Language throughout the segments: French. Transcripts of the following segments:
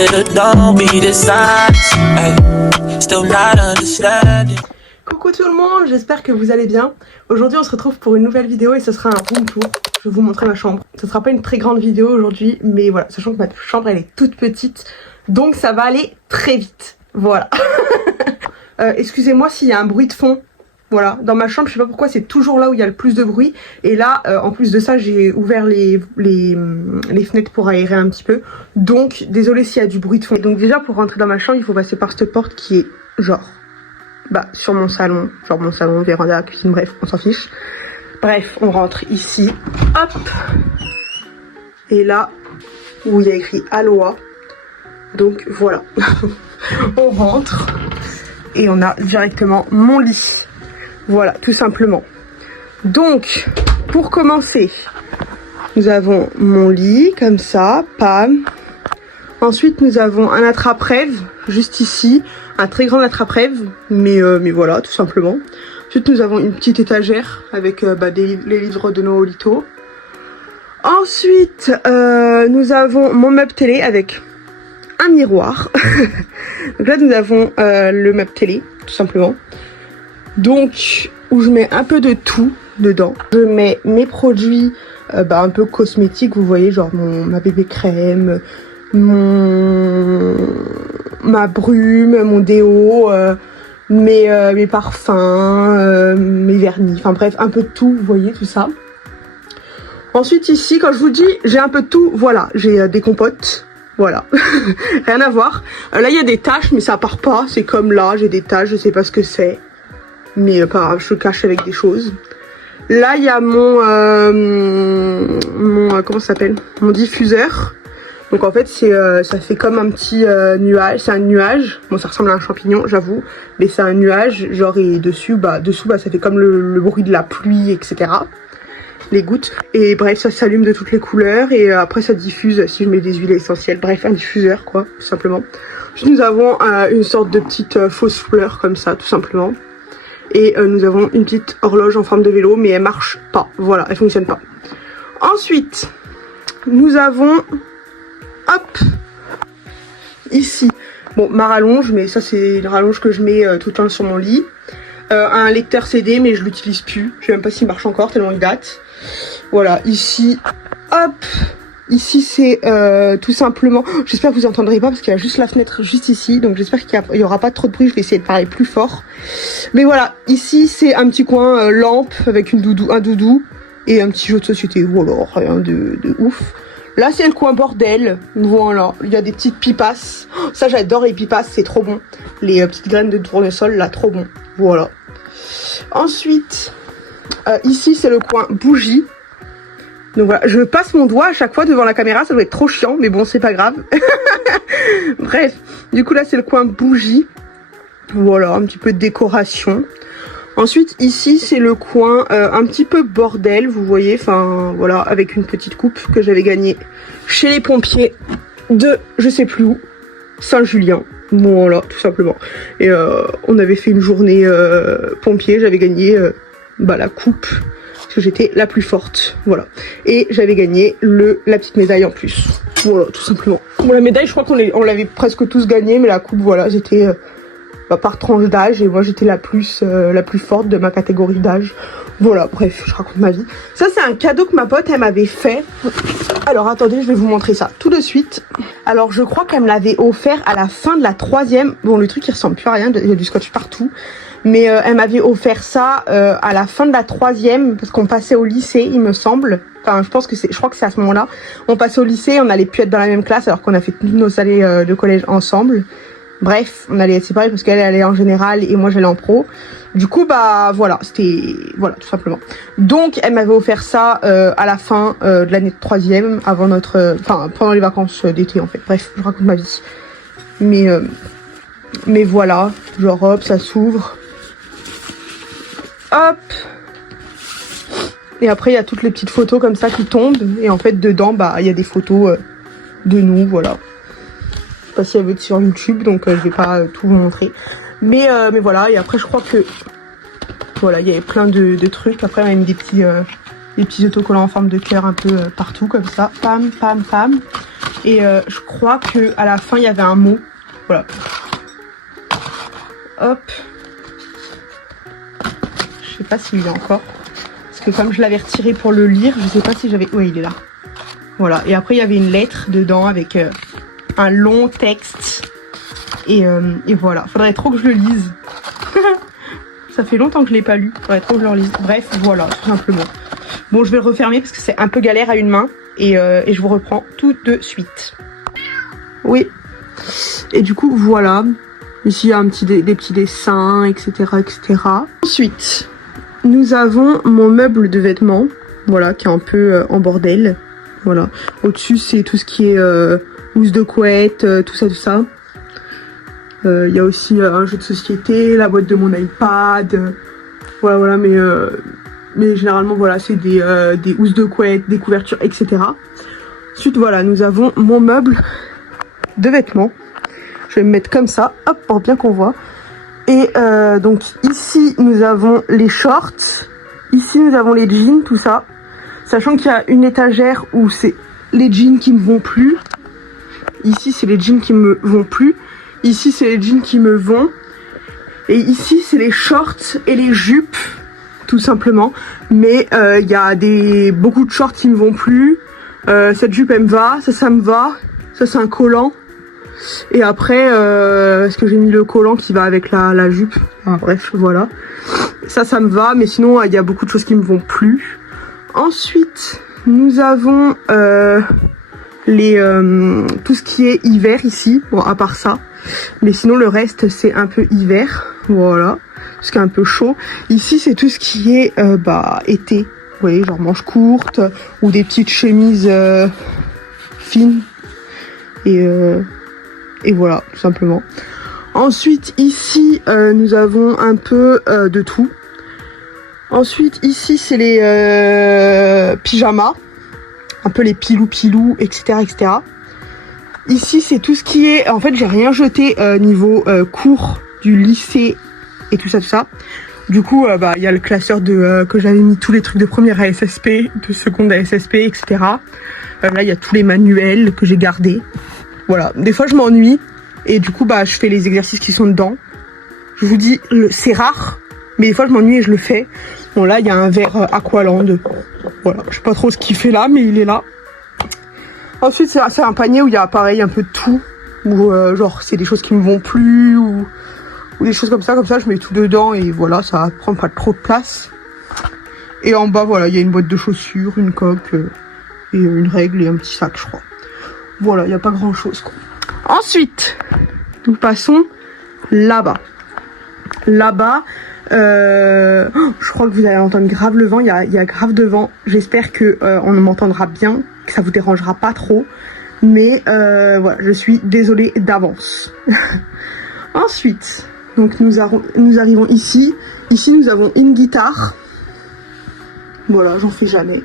little don't be dishonest. Ay, still not understanding. Coucou tout le monde, j'espère que vous allez bien. Aujourd'hui on se retrouve pour une nouvelle vidéo et ce sera un room tour. Je vais vous montrer ma chambre. Ce sera pas une très grande vidéo aujourd'hui, mais voilà, sachant que ma chambre elle est toute petite, donc ça va aller très vite. Voilà. Excusez-moi s'il y a un bruit de fond. Voilà, dans ma chambre, je sais pas pourquoi, c'est toujours là où il y a le plus de bruit. Et là, en plus de ça, j'ai ouvert les fenêtres pour aérer un petit peu. Donc, désolé s'il y a du bruit de fond. Donc déjà, pour rentrer dans ma chambre, il faut passer par cette porte qui est genre, sur mon salon. Genre mon salon, véranda, cuisine, bref, on s'en fiche. Bref, on rentre ici. Hop. Et là, où il y a écrit Aloha. Donc voilà. On rentre. Et on a directement mon lit. Voilà, tout simplement. Donc, pour commencer, nous avons mon lit, comme ça, pam. Ensuite, nous avons un attrape-rêve, juste ici. Un très grand attrape-rêve, mais voilà, tout simplement. Ensuite, nous avons une petite étagère avec les livres de Noolito. Ensuite, nous avons mon meuble télé avec un miroir. Donc là, nous avons le meuble télé, tout simplement. Donc, où je mets un peu de tout dedans. Je mets mes produits un peu cosmétiques, vous voyez, genre ma bébé crème, ma brume, mon déo, mes parfums, mes vernis, enfin bref, un peu de tout, vous voyez, tout ça. Ensuite, ici, quand je vous dis, j'ai un peu de tout, voilà, j'ai des compotes. Voilà, rien à voir. Là, il y a des taches, mais ça part pas. C'est comme là, j'ai des taches, je sais pas ce que c'est. Mais pas grave, je le cache avec des choses. Là, il y a mon comment ça s'appelle? Mon diffuseur. Donc en fait, ça fait comme un petit nuage. C'est un nuage. Bon, ça ressemble à un champignon, j'avoue. Mais c'est un nuage, genre, et dessous, ça fait comme le bruit de la pluie, etc. Les gouttes, et bref, ça s'allume de toutes les couleurs, et après ça diffuse si je mets des huiles essentielles, bref, un diffuseur quoi, tout simplement. Ensuite, nous avons une sorte de petite fausse fleur comme ça, tout simplement, et nous avons une petite horloge en forme de vélo, mais elle marche pas, voilà, elle fonctionne pas. Ensuite, nous avons, hop, ici, bon, ma rallonge, mais ça c'est une rallonge que je mets tout le temps sur mon lit. Un lecteur CD, mais je l'utilise plus, je sais même pas s'il marche encore tellement il date. Voilà, ici, hop, ici c'est tout simplement, j'espère que vous entendrez pas parce qu'il y a juste la fenêtre juste ici, donc j'espère qu'il y aura pas trop de bruit, je vais essayer de parler plus fort. Mais voilà, ici c'est un petit coin lampe avec un doudou et un petit jeu de société, voilà, rien de ouf. Là c'est le coin bordel, voilà, il y a des petites pipasses, ça j'adore les pipasses, c'est trop bon. Les petites graines de tournesol là, trop bon, voilà. Ensuite, ici c'est le coin bougie. Donc voilà, je passe mon doigt à chaque fois devant la caméra, ça doit être trop chiant, mais bon, c'est pas grave. Bref, du coup là c'est le coin bougie. Voilà, un petit peu de décoration. Ensuite, ici c'est le coin un petit peu bordel, vous voyez, enfin voilà, avec une petite coupe que j'avais gagnée chez les pompiers de je sais plus où, Saint-Julien. Voilà, tout simplement. Et on avait fait une journée pompier, j'avais gagné la coupe, parce que j'étais la plus forte, voilà. Et j'avais gagné la petite médaille en plus, voilà, tout simplement. Bon, la médaille, je crois qu'on l'avait presque tous gagné, mais la coupe, voilà, j'étais par tranche d'âge, et moi j'étais la plus forte de ma catégorie d'âge. Voilà, bref, je raconte ma vie. Ça, c'est un cadeau que ma pote, elle m'avait fait. Alors, attendez, je vais vous montrer ça tout de suite. Alors, je crois qu'elle me l'avait offert à la fin de la 3e. Bon, le truc, il ressemble plus à rien, il y a du scotch partout. Mais elle m'avait offert ça à la fin de la 3e, parce qu'on passait au lycée, il me semble. Enfin, je crois que c'est à ce moment-là. On passait au lycée, on allait plus être dans la même classe, alors qu'on a fait toutes nos années de collège ensemble. Bref, on allait être séparés parce qu'elle allait en général et moi j'allais en pro. Du coup, voilà, c'était... Voilà, tout simplement. Donc, elle m'avait offert ça à la fin de l'année de 3e, avant pendant les vacances d'été, en fait. Bref, je raconte ma vie. Mais voilà, genre, hop, ça s'ouvre. Hop. Et après, il y a toutes les petites photos comme ça qui tombent. Et en fait, dedans, il y a des photos de nous, voilà. Je sais pas si elle veut être sur YouTube, donc je vais pas tout vous montrer. Mais voilà, et après je crois que voilà, il y avait plein de trucs. Après, on a mis des petits autocollants en forme de cœur un peu partout, comme ça. Pam, pam, pam. Et je crois que à la fin il y avait un mot. Voilà. Hop. Je sais pas s'il est encore. Parce que comme je l'avais retiré pour le lire, je sais pas si j'avais... Ouais, il est là. Voilà. Et après il y avait une lettre dedans avec un long texte. Et voilà. Faudrait trop que je le lise. Ça fait longtemps que je l'ai pas lu. Faudrait trop que je le relise. Bref, voilà, tout simplement. Bon, je vais le refermer parce que c'est un peu galère à une main. Et je vous reprends tout de suite. Oui. Et du coup, voilà. Ici, il y a des petits dessins, etc., etc. Ensuite, nous avons mon meuble de vêtements. Voilà, qui est un peu en bordel. Voilà. Au-dessus, c'est tout ce qui est housse de couette, tout ça, tout ça. Il y a aussi un jeu de société, la boîte de mon iPad. Voilà, mais généralement, voilà, c'est des housses de couette, des couvertures, etc. Ensuite, voilà, nous avons mon meuble de vêtements. Je vais me mettre comme ça, hop, pour bien qu'on voit. Et donc ici, nous avons les shorts. Ici, nous avons les jeans, tout ça. Sachant qu'il y a une étagère où c'est les jeans qui me vont plus. Ici, c'est les jeans qui me vont plus. Ici, c'est les jeans qui me vont. Et ici, c'est les shorts et les jupes, tout simplement. Mais il y a beaucoup de shorts qui me vont plus. Cette jupe, elle me va. Ça me va. Ça, c'est un collant. Et après, est-ce que j'ai mis le collant qui va avec la jupe? Enfin, bref, voilà. Ça me va. Mais sinon, il y a beaucoup de choses qui me vont plus. Ensuite, nous avons tout ce qui est hiver ici. Bon, à part ça. Mais sinon, le reste, c'est un peu hiver. Voilà. Parce qu'il est un peu chaud. Ici, c'est tout ce qui est été. Vous voyez, genre manches courtes ou des petites chemises fines. Et voilà, tout simplement. Ensuite, ici, nous avons un peu de tout. Ensuite, ici, c'est les pyjamas. Un peu les pilou-pilou, etc., etc. Ici, c'est tout ce qui est... En fait, j'ai rien jeté niveau cours du lycée et tout ça, tout ça. Du coup, il y a le classeur que j'avais mis tous les trucs de première à SSP, de seconde à SSP, etc. Là, il y a tous les manuels que j'ai gardés. Voilà. Des fois, je m'ennuie. Et du coup, je fais les exercices qui sont dedans. Je vous dis, c'est rare. Mais des fois, je m'ennuie et je le fais. Bon, là, il y a un verre Aqualand. Voilà. Je sais pas trop ce qu'il fait là, mais il est là. Ensuite, c'est un panier où il y a pareil un peu de tout. Où genre, c'est des choses qui me vont plus. Ou des choses comme ça, je mets tout dedans. Et voilà, ça prend pas trop de place. Et en bas, voilà, il y a une boîte de chaussures, une coque, et une règle et un petit sac, je crois. Voilà, il n'y a pas grand chose, quoi. Ensuite, nous passons là-bas. Là-bas, je crois que vous allez entendre grave le vent. Il y a grave de vent. J'espère que on m'entendra bien, que ça vous dérangera pas trop. Mais voilà, je suis désolée d'avance. Ensuite, donc nous arrivons ici. Ici, nous avons une guitare. Voilà, j'en fais jamais.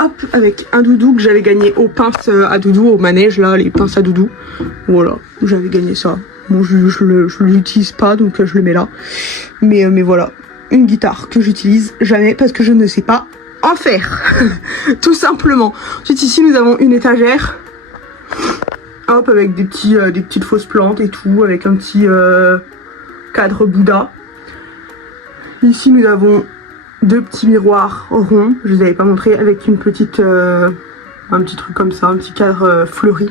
Hop, avec un doudou que j'avais gagné aux pinces à doudou, au manège, là, les pinces à doudou. Voilà, j'avais gagné ça. Bon, je l'utilise pas, donc je le mets là. Mais voilà, une guitare que j'utilise jamais parce que je ne sais pas en faire. Tout simplement. Ensuite, ici, nous avons une étagère. Hop, avec des petites fausses plantes et tout, avec un petit cadre Bouddha. Ici, nous avons 2 petits miroirs ronds, je vous avais pas montré, avec une petite, un petit truc comme ça, un petit cadre fleuri.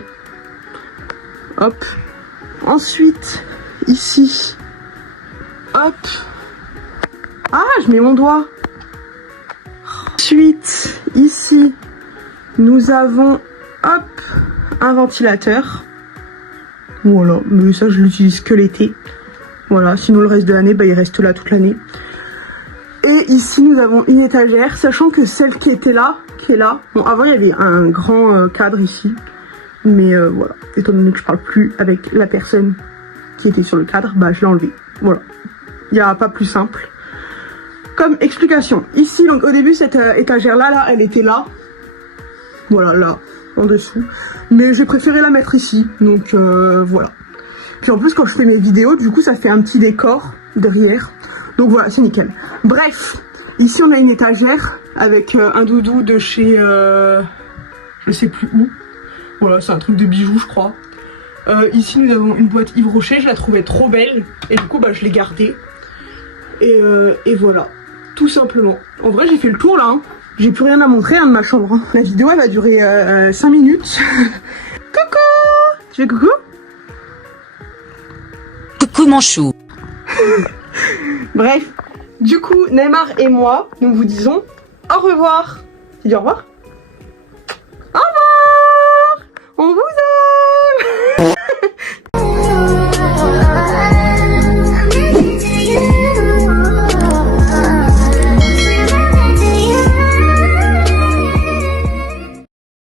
Hop. Ensuite, ici, hop. Ah, je mets mon doigt. Ensuite, ici, nous avons, hop, un ventilateur. Voilà, mais ça, je l'utilise que l'été. Voilà, sinon le reste de l'année, il reste là toute l'année. Et ici, nous avons une étagère, sachant que celle qui est là, bon, avant, il y avait un grand cadre ici, mais voilà, étant donné que je parle plus avec la personne qui était sur le cadre, je l'ai enlevé, voilà. Il n'y a pas plus simple. Comme explication, ici, donc au début, cette étagère-là, elle était là, voilà, là, en dessous, mais j'ai préféré la mettre ici, donc voilà. Puis en plus, quand je fais mes vidéos, du coup, ça fait un petit décor derrière. Donc voilà, c'est nickel. Bref, ici on a une étagère avec un doudou de chez je sais plus où. Voilà, c'est un truc de bijoux, je crois. Ici, nous avons une boîte Yves Rocher. Je la trouvais trop belle. Et du coup, bah, je l'ai gardée. Et voilà. Tout simplement. En vrai, j'ai fait le tour, là. Hein. J'ai plus rien à montrer de ma chambre. Hein. La vidéo, elle va durer 5 minutes. Coucou! Tu fais coucou? Coucou mon chou. Bref. Du coup, Neymar et moi, nous vous disons au revoir. Tu dis au revoir?